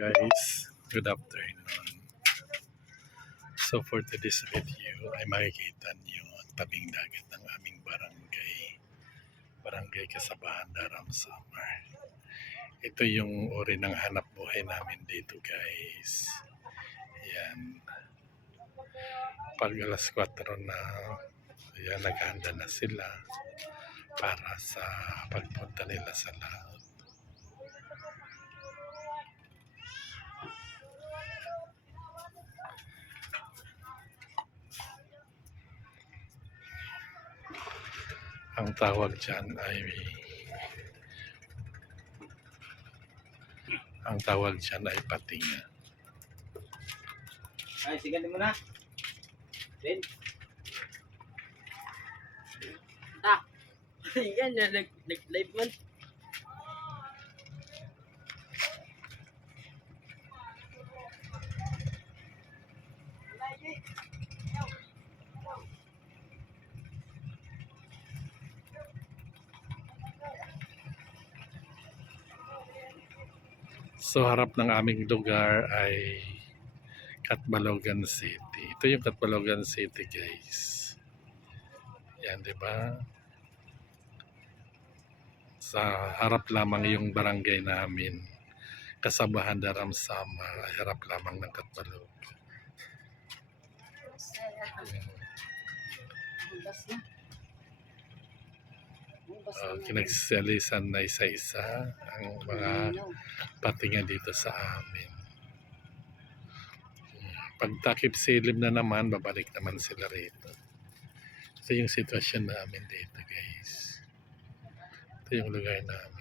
guys, good afternoon. So for today's video ay makikita niyo ang tabing dagat ng aming barangay. Barangay Kasabahan, Daram Samar. Ito yung uri ng hanap buhay namin dito guys. Yan. Pag alas 4 na, yan, naghahanda na sila para sa pagpunta nila sa laot. Ang tawag dyan ay ang tawag dyan ay patinga. Ay, sige mo na. Din. Ah, yan na nag nag live man. So harap ng aming lugar ay Catbalogan City. Ito yung Catbalogan City guys. Yan, di ba? Sa harap lamang yung barangay namin. Kasabahan Daram Samar. ay Harap lamang ng na. Bas Uh, kinagsalisan na isa-isa ang mga patinga dito sa amin. Pag takip silim na naman, babalik naman sila rito. Ito yung sitwasyon namin dito guys. Ito yung lugar namin.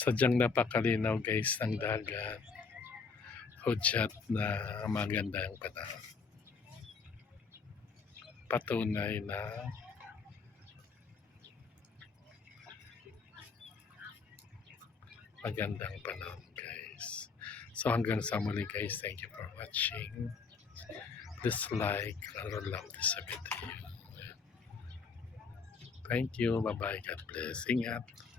Sadyang napakalinaw guys ng dagat. Hudyat na maganda ang panahon. Patunay na magandang panahon guys. So hanggang sa muli guys, thank you for watching. Please like and love this video. Thank you. Bye-bye. God bless. Ingat.